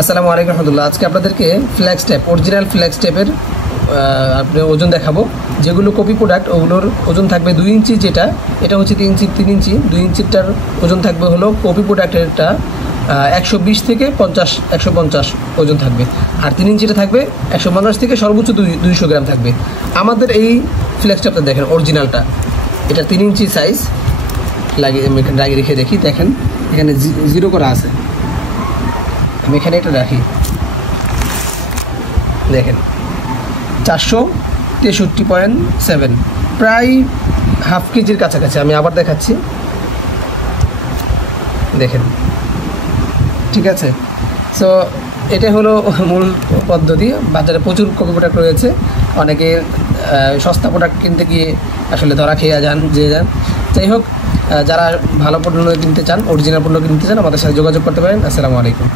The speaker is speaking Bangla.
আসসালামু আলাইকুম রহমতুল্লাহ। আজকে আপনাদেরকে ফ্ল্যাক্স ট্যাপ, অরিজিনাল ফ্ল্যাক্স ট্যাপের আপনি ওজন দেখাবো। যেগুলো কপি প্রোডাক্ট ওগুলোর ওজন থাকবে 2 ইঞ্চি, যেটা এটা হচ্ছে 3 ইঞ্চি 3 ইঞ্চি 2 ইঞ্চিটার ওজন থাকবে হলো কপি প্রোডাক্টেরটা 120 থেকে 150 ওজন থাকবে, আর 3 ইঞ্চিটা থাকবে 150 থেকে সর্বোচ্চ 200 গ্রাম থাকবে। আমাদের এই ফ্ল্যাক্স ট্যাপটা দেখেন অরিজিনালটা, এটা 3 ইঞ্চি সাইজ। লাগিয়ে রেখে দেখি, দেখেন এখানে 0 করা আছে। আমি এখানে এটা রাখি, দেখেন 463.7, প্রায় হাফ কেজির কাছাকাছি। আমি আবার দেখাচ্ছি, দেখেন, ঠিক আছে। সো এটা হলো মূল পদ্ধতি। বাজারে প্রচুর কপি প্রোডাক্ট রয়েছে, অনেকে সস্তা প্রোডাক্ট কিনতে গিয়ে আসলে ধরা খেয়ে যান। যাই হোক, যারা ভালো পণ্য কিনতে চান, অরিজিনাল পণ্য কিনতে চান, আমাদের সাথে যোগাযোগ করতে পারেন। আসসালামু আলাইকুম।